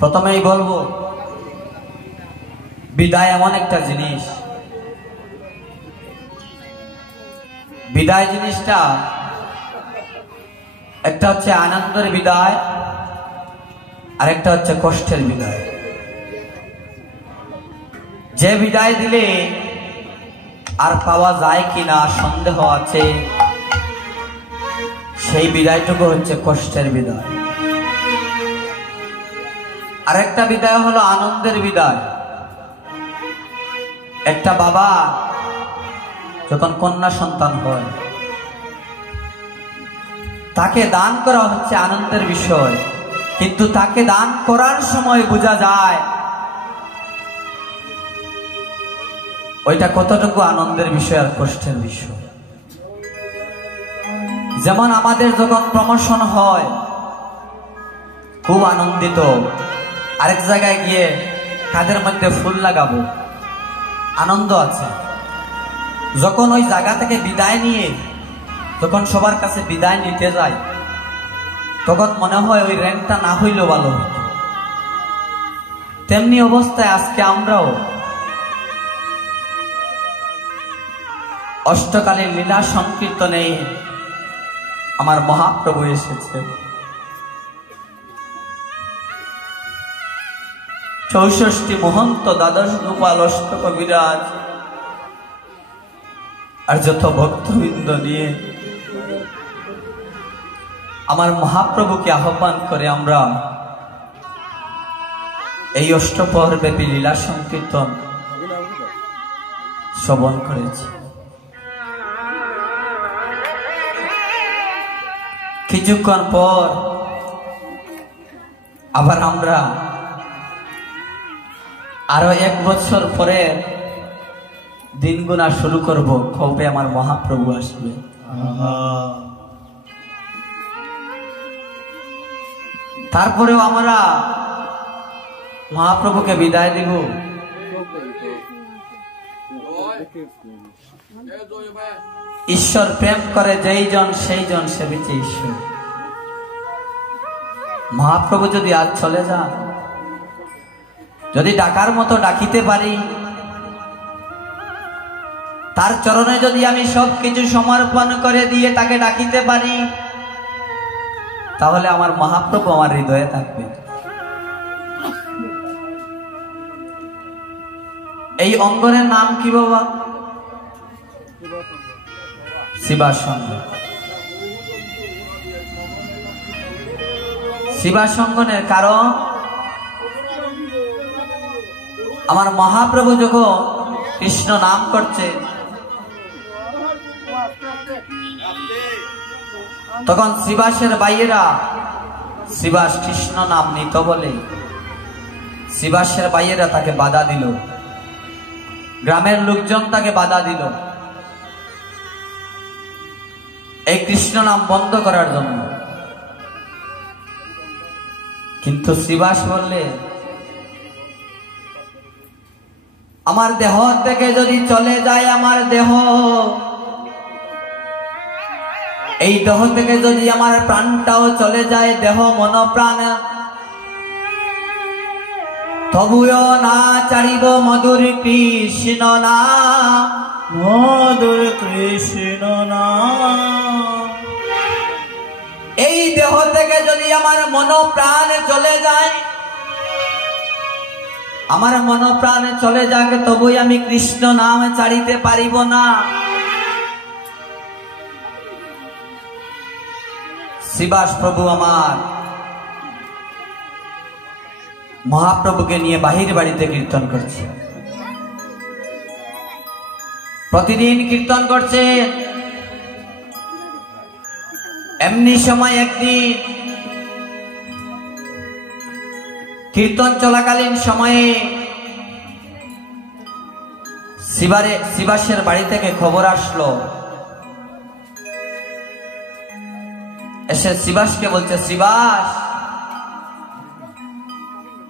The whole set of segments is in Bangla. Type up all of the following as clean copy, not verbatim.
প্রথমেই বলবো, বিদায় এমন একটা জিনিস, বিদায় জিনিসটা একটা হচ্ছে আনন্দের বিদায়, আর একটা হচ্ছে কষ্টের বিদায়। যে বিদায় দিলে আর পাওয়া যায় কিনা সন্দেহ আছে, সেই বিদায়টুকু হচ্ছে কষ্টের বিদায়। আরেকটা বিদায় হলো আনন্দের বিদায়। একটা বাবা যখন কন্যা সন্তান হয়, তাকে দান করা হচ্ছে আনন্দের বিষয়, কিন্তু তাকে দান করার সময় বোঝা যায় ওইটা কতটুকু আনন্দের বিষয় আর কষ্টের বিষয়। যেমন আমাদের যখন প্রমোশন হয় খুব আনন্দিত, আরেক জায়গায় গিয়ে কাঁধের মধ্যে ফুল লাগাবো, আনন্দ আছে। যখন ওই জায়গা থেকে বিদায় নিয়ে যখন সবার কাছে বিদায় নিতে যায়, তখন মনে হয় ওই র্যাঙ্কটা না হইলেও ভালো হতো। তেমনি অবস্থায় আজকে আমরাও অষ্টকালীন লীলা সংকীর্তনে আমার মহাপ্রভু এসেছে। 64 মহন্ত, দ্বাদশ গোপাল, অষ্টক বিরাজ আর যত ভক্তবৃন্দ নিয়ে আমার মহাপ্রভুকে আহ্বান করে আমরা এই অষ্টপ্রহর ব্যাপী লীলা সংকীর্তন শ্রবণ করেছি। কিছুক্ষণ পর আবার আমরা আরো 1 বছর পরে দিন গুনা শুরু করব, কবে আমার মহাপ্রভু আসবে। তারপরেও আমরা মহাপ্রভুকে বিদায় দিব। ঈশ্বর প্রেম করে যেই জন সেই জন সেবিছে ঈশ্বর। মহাপ্রভু যদি আজ চলে যান, যদি ডাকার মতো ডাকিতে পারি, তার চরণে যদি আমি সবকিছু সমর্পণ করে দিয়ে তাকে ডাকিতে পারি, তাহলে আমার মহাপ্রভু আমার হৃদয়ে থাকবে। এই অঙ্গনের নাম কি বাবা? শিবাসঙ্গ। শিবাসঙ্গনের কারণ আমার মহাপ্রভু যখন কৃষ্ণ নাম করছে, তখন শিবাসের বাইয়েরা শিবাস কৃষ্ণ নাম নিত বলে শিবাসের বাইয়েরা তাকে বাধা দিল, গ্রামের লোকজন তাকে বাধা দিল এই কৃষ্ণ নাম বন্ধ করার জন্য। কিন্তু শিবাস বললে, আমার দেহ থেকে যদি চলে যায় আমার দেহ, এই দেহ থেকে যদি আমার প্রাণটাও চলে যায়, দেহ মন প্রাণ, তবুও না চারিব মধুর কৃষ্ণ নাম, মধুর কৃষ্ণ নাম। এই দেহ থেকে যদি আমার মন প্রাণ চলে যায়, আমার মন প্রাণ চলে যাক, তবুই আমি কৃষ্ণ নাম ছাড়িতে পারিব না। শিবাস প্রভু আমার মহাপ্রভুকে নিয়ে বাহির বাড়িতে কীর্তন করছে, প্রতিদিন কীর্তন করছে। এমনি সময় একদিন কীর্তন চলাকালীন সময়ে শিবাসের বাড়ি থেকে খবর আসলো, এসে শিবাসকে বলছে, শিবাস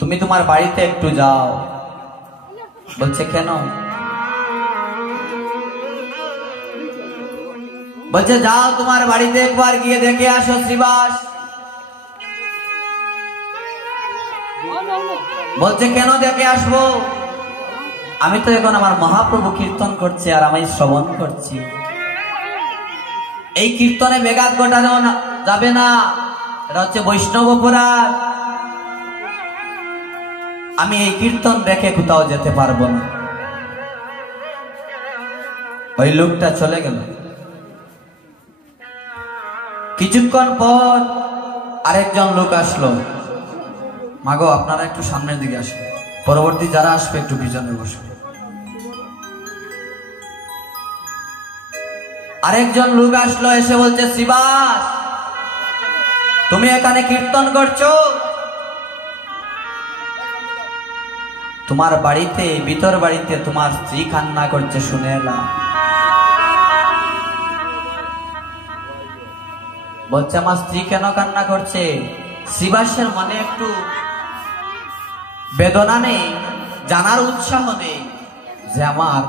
তুমি তোমার বাড়িতে একটু যাও। বলছে কেন? বলছে যাও তোমার বাড়িতে একবার গিয়ে দেখে আসো শিবাস। বলছে কেন দেখে আসবো? আমি তো এখন আমার মহাপ্রভু কীর্তন করছে আর আমি শ্রবণ করছি। এই কীর্তনে ব্যাঘাত ঘটানো যাবে না, এটা হচ্ছে বৈষ্ণব অপরাধ। আমি এই কীর্তন দেখে কোথাও যেতে পারবো না। ওই লোকটা চলে গেল। কিছুক্ষণ পর আরেকজন লোক আসলো। মাগো, আপনারা একটু সামনের দিকে আসুন, পরবর্তী যারা আসবে একটু পিছনে বসবে। আরেকজন লোক আসলো, এসে বলছে, শিবাস, তুমি এখানে কীর্তন করছো? তোমার বাড়িতে, ভিতর বাড়িতে তোমার স্ত্রী কান্না করছে শুনে এলাম। বলছে, আমার স্ত্রী কেন কান্না করছে? শিবাসের মনে একটু বেদনা নেই, জানার উৎসাহ নেই যে আমার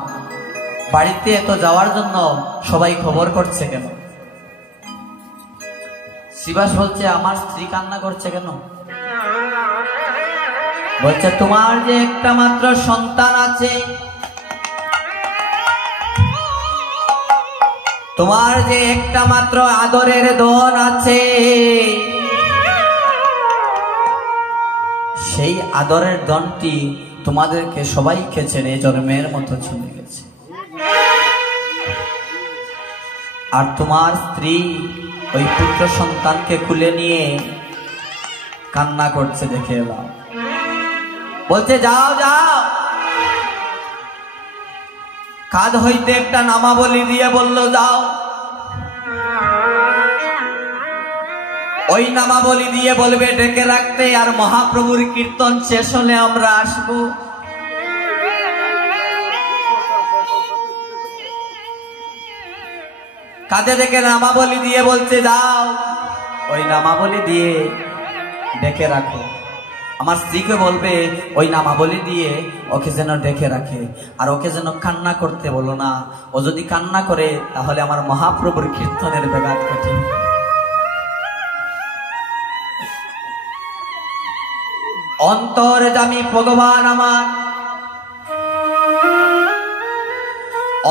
বাড়িতে এত যাওয়ার জন্য সবাই খবর করছে কেন। শিবাস বলছে, আমার স্ত্রী কান্না করছে কেন? বলছে, তোমার যে একটা মাত্র সন্তান আছে, তোমার যে একটা মাত্র আদরের ধন আছে, সেই আদরের ধনটি তোমাদেরকে সবাইকে ছেড়ে জন্মের মতো চলে গেছে। আর তোমার স্ত্রী ওই পুত্র সন্তানকে কুলে নিয়ে কান্না করছে দেখে এলাম। বলছে, যাও যাও, কাঁধ হইতে একটা নামাবলী দিয়ে বলল, যাও, ওই নামাবলী দিয়ে বলবে ডেকে রাখতে, আর মহাপ্রভুর কীর্তন শেষ হলে আমরা আসব। কাঁধে দেখে নামাবলী দিয়ে বলছে, যাও, ওই নামাবলী দিয়ে ডেকে রাখো। আমার স্ত্রীকে বলবে ওই নামাবলী দিয়ে ওকে যেন ডেকে রাখে, আর ওকে যেন কান্না করতে বলো না। ও যদি কান্না করে তাহলে আমার মহাপ্রভুর কীর্তনের ব্যাঘাত ঘটে। অন্তর্যামী ভগবান আমার,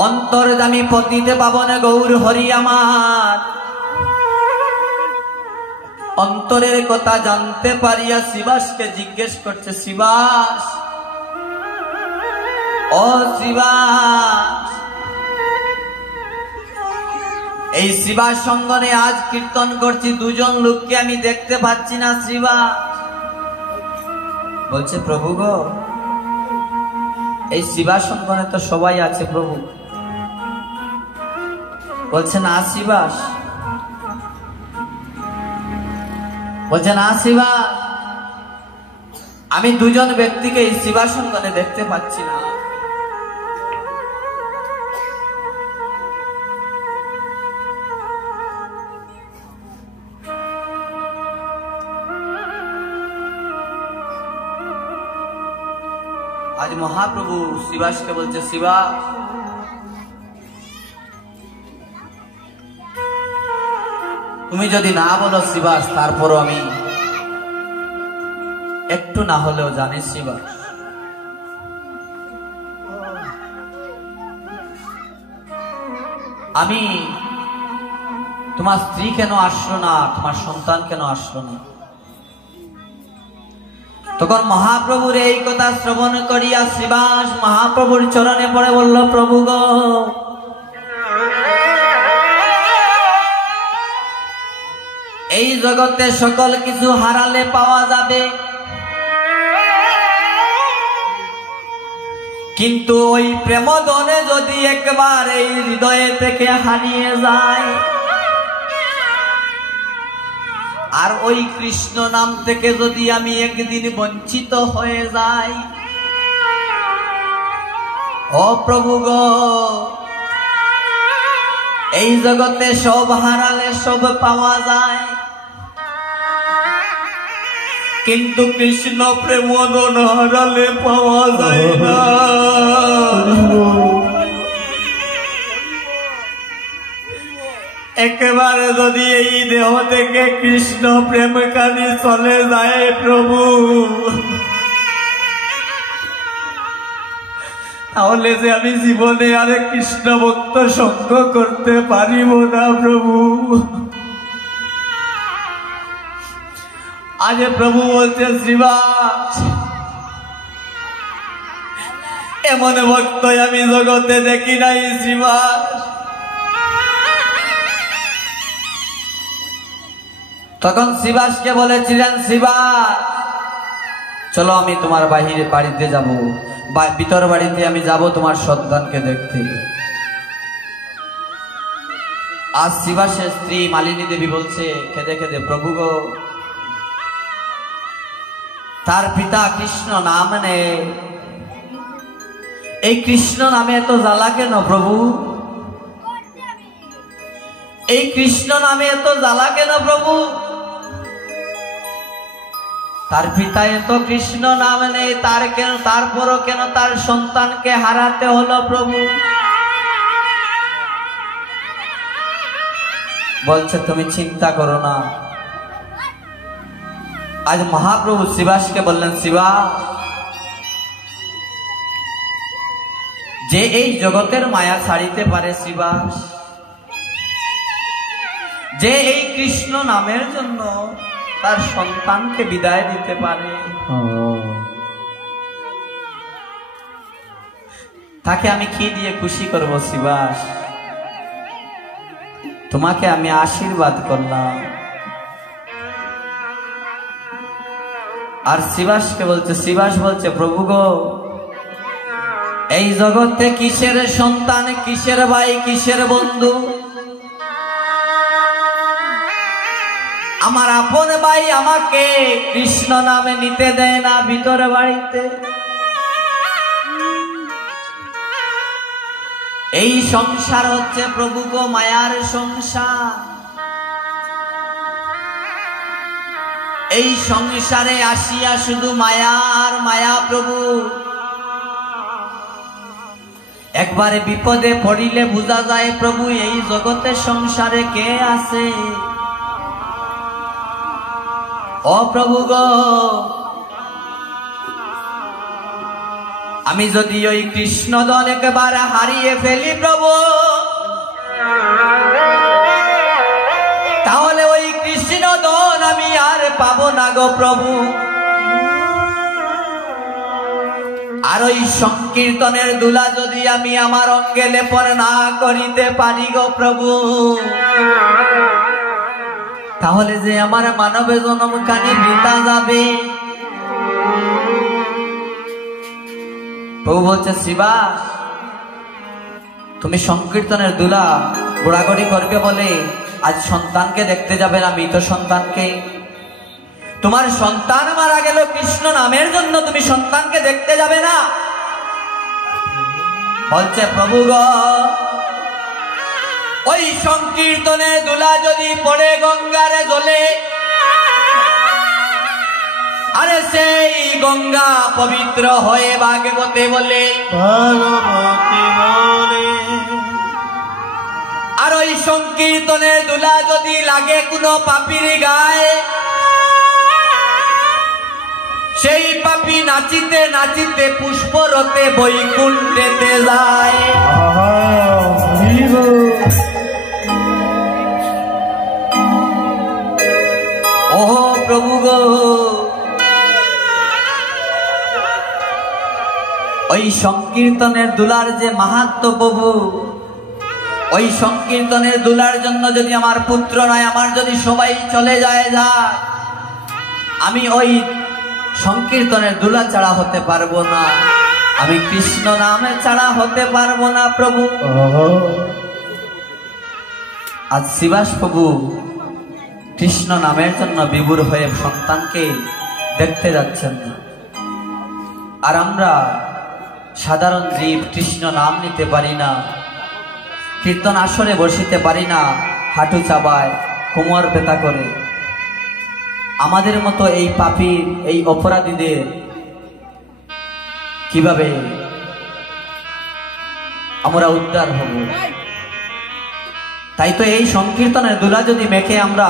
অন্তর্যামী পতিতে পাবন গৌর হরি আমার, অন্তরের কথা জানতে পারিয়া শিবাসকে জিজ্ঞেস করছে, শিবাস, ও শিবাস, এই শিবাস সঙ্গনে আজ কীর্তন করছি, দুজন লোককে আমি দেখতে পাচ্ছি না শিবাস। বলছে, প্রভু গো, এই শিবাস সঙ্গনে তো সবাই আছে প্রভু। বলছে, না শিবাস, বলছে, না শিবাস, আমি দুজন ব্যক্তিকে এই শিবাস সঙ্গনে দেখতে পাচ্ছি না। আজ মহাপ্রভু শিবাসকে বলছে, শিবাস, তুমি যদি না বলো শিবাস, তারপরও আমি একটু না হলেও জানি শিবাস, আমি তোমার স্ত্রী কেন আসলো না, তোমার সন্তান কেন আসলো না। তখন মহাপ্রভুর এই কথা শ্রবণ করিয়া শিবাস মহাপ্রভুর চরণে পড়ে বলল, প্রভু গো, এই জগতে সকল কিছু হারালে পাওয়া যাবে, কিন্তু ওই প্রেমধনে যদি একবার এই হৃদয়ে থেকে হারিয়ে যায়, আর ওই কৃষ্ণ নাম থেকে যদি আমি একদিন বঞ্চিত হয়ে যাই, ও প্রভু গো, এই জগতে সব হারালে সব পাওয়া যায়, কিন্তু কৃষ্ণ প্রেম হারালে পাওয়া যায় না। একেবারে যদি এই দেহ থেকে কৃষ্ণ প্রেম কানি চলে যায় প্রভু, তাহলে যে আমি জীবনে আরে কৃষ্ণ ভক্ত সঙ্গ করতে পারিব না প্রভু। আজ প্রভু বলছে শ্রীবাস, এমন ভক্ত আমি জগতে দেখি নাই শ্রীবাস। তখন শ্রীবাসকে বলেছিলেন, শ্রীবাস চলো আমি তোমার বাড়িতে যাব, ভিতর বাড়িতে আমি যাব তোমার সন্তানকে দেখতে। আজ শ্রীবাসের স্ত্রী মালিনী দেবী বলছে খেদে খেদে, প্রভু গো, তার পিতা কৃষ্ণ নাম নে, এই কৃষ্ণ নামে এত জ্বালা কেন প্রভু? এই কৃষ্ণ নামে এত জ্বালা কেন প্রভু? তার পিতা এত কৃষ্ণ নাম নেই, তারপরও কেন তার সন্তানকে হারাতে হলো প্রভু? বলছে তুমি চিন্তা করো না। আজ মহাপ্রভু শ্রীবাসকে বললেন, শ্রীবাস, যে এই জগতের মায়া ছাড়িতে পারে শ্রীবাস, যে এই কৃষ্ণ নামের জন্য তার সন্তানকে বিদায় দিতে পারে, তাকে আমি কি দিয়ে খুশি করব শ্রীবাস? তোমাকে আমি আশীর্বাদ করলাম। আর শ্রীবাসকে বলছে, শ্রীবাস বলছে, প্রভু গো, এই জগতে কিসের সন্তান, কিসের ভাই, কিসের বন্ধু? আমার আপন ভাই আমাকে কৃষ্ণ নামে নিতে দেয় না ভিতরে বাড়িতে। এই সংসার হচ্ছে প্রভু গো মায়ার সংসার। এই সংসারে আসিয়া শুধু মায়া আর মায়া প্রভু। একবারে বিপদে পড়িলে বোঝা যায় প্রভু এই জগতে সংসারে কে আছে। ও প্রভু গো, আমি যদি ওই কৃষ্ণধন একবারে হারিয়ে ফেলি প্রভু, তাহলে ওই কৃষ্ণধন আমি আর পাবো না গো প্রভু। আর ওই সংকীর্তনের দুলা যদি আমি আমার অঙ্গে লেপন না করিতে পারি গো প্রভু, তাহলে যে আমার মানবে জন্মখানি বৃথা যাবে। প্রভু বলছে, শ্রীবাস, তুমি সংকীর্তনের দুলা গোড়াগড়ি করবে বলে আজ সন্তানকে দেখতে যাবে না, মৃত সন্তানকে। তোমার সন্তান মারা গেল কৃষ্ণ নামের জন্য, তুমি সন্তানকে দেখতে যাবে না? বলছে, প্রভু গো, ওই সংকীর্তনের দুলা যদি পড়ে গঙ্গারে জলে, আরে সেই গঙ্গা পবিত্র হয়ে ভাগবতে বলে, আর ওই সংকীর্তনের দুলা যদি লাগে কোনো পাপীর গায়ে, সেই পাপী নাচিতে নাচিতে পুষ্পরতে বৈকুণ্ঠেতে যায়। ও প্রভু গো, ওই সংকীর্তনের দুলার যে মাহাত্ম্য প্রভু, ওই সংকীর্তনের দুলার জন্য যদি আমার পুত্র নয়, আমার যদি সবাই চলে যায়, আমি ওই সংকীর্তনের দুলা ছাড়া হতে পারবো না, আমি কৃষ্ণ নামে ছাড়া হতে পারবো না প্রভু। আজ শ্রীবাস প্রভু কৃষ্ণ নামের জন্য বিভোর হয়ে সন্তানকে দেখতে যাচ্ছেন না। আর আমরা সাধারণ জীব কৃষ্ণ নাম নিতে পারি না, কীর্তন আসরে বসিতে পারি না, হাঁটু চাবায়, কোমর ব্যথা করে। আমাদের মতো এই পাপীর, এই অপরাধীদের কিভাবে আমরা উদ্ধার হব? তাই তো এই সংকীর্তনের দুলা যদি মেখে আমরা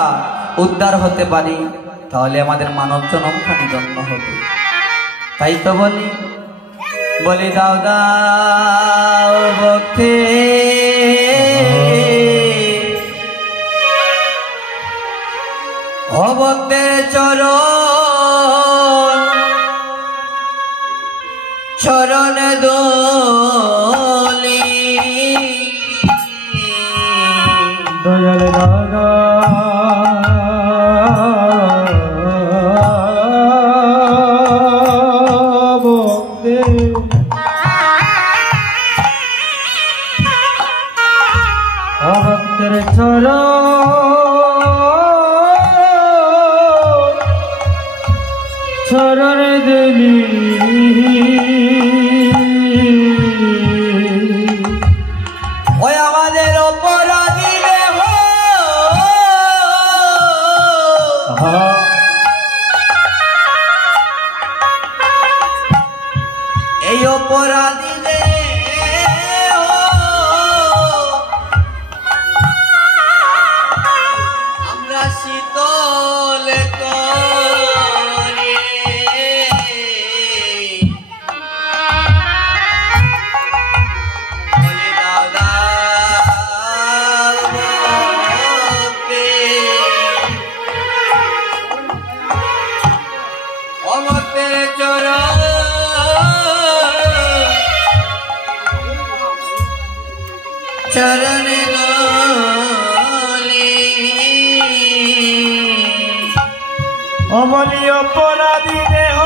উদ্ধার হতে পারি, তাহলে আমাদের মানব জন্মখানি জন্ম হবে। তাই তো বলি, বলি দাও দাও ভক্তি ও ভক্তের চরণ চরণে দোলি দয়াল দাদা ভক্তে ভক্তের চরণ দিলি ওই আমাদের অপরাধী দেহ এই অপরাধী দেহ আমরা শীতল করে বলি দাও দাও ভক্তি ও ভক্তের চরণ চরণে দোলি অমলি অপরাধী দেহ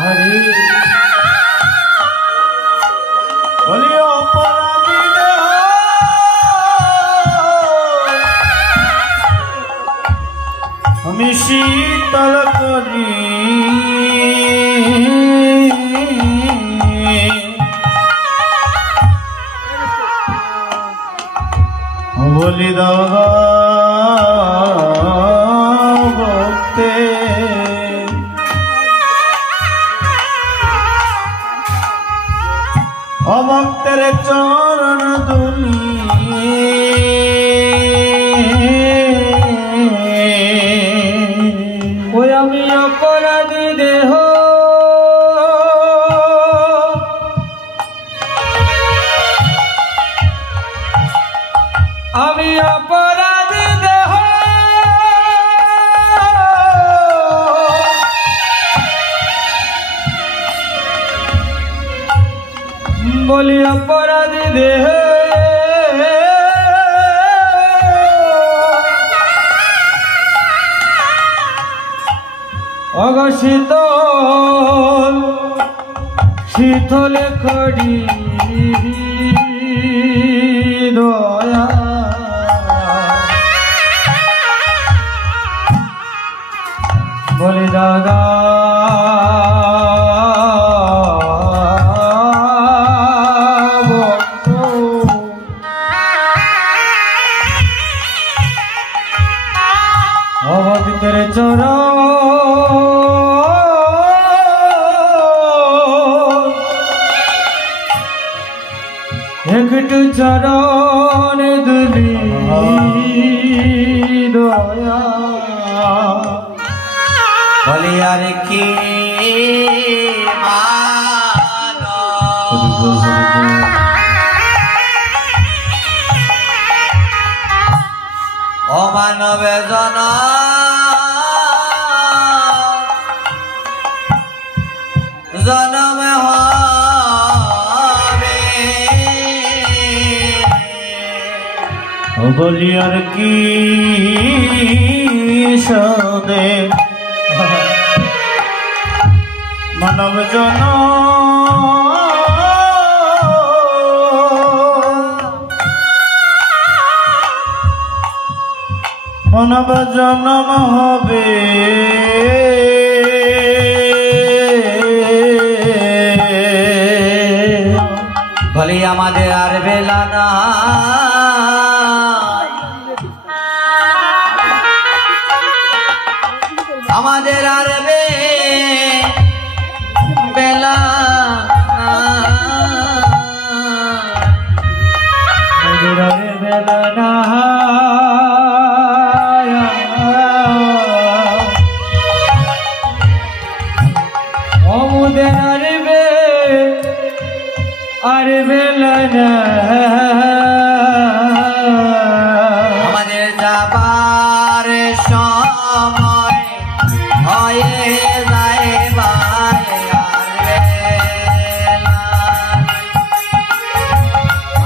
হরি বলি অপরাধী দেহ আমি শীতল করি বলি দাদা ভক্তে অভক্তের চরণ দুলি ওই আমি অপরাধী দেহ আমি অপরাধী দেহ বলি অপরাধী দেহ অগশীতল শীতল খড়ি দয়া বলি দাদা ভক্ত অভক্তের চরণ একটু চরণ দুলি দয়া বলি আর কি অমানবে জনম হবে বলি আর কি সদে মানব জন মানব জনম হবে বলি আমাদের আর বেলা না আমাদের আর বেলা বেলা না আর বেলা না আমাদের যাবার সময় হয়ে যায় ভাই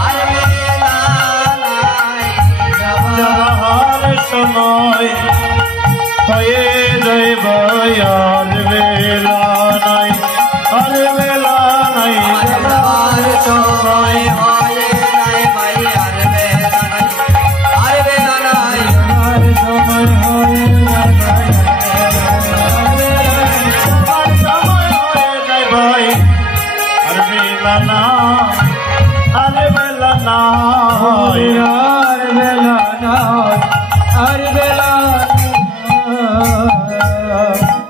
আর বেলা নাই যাবার সময় হয়ে যাইব আর বেলা নাই আর বেলা নাই যাবার সময় হয়ে যায় ভাই আর বেলা নাই আর বেলা নাই আর সময় হয়ে যায় আর সময় হয়ে যায় ভাই আর বেলা না আর বেলা না আর বেলা না আর বেলা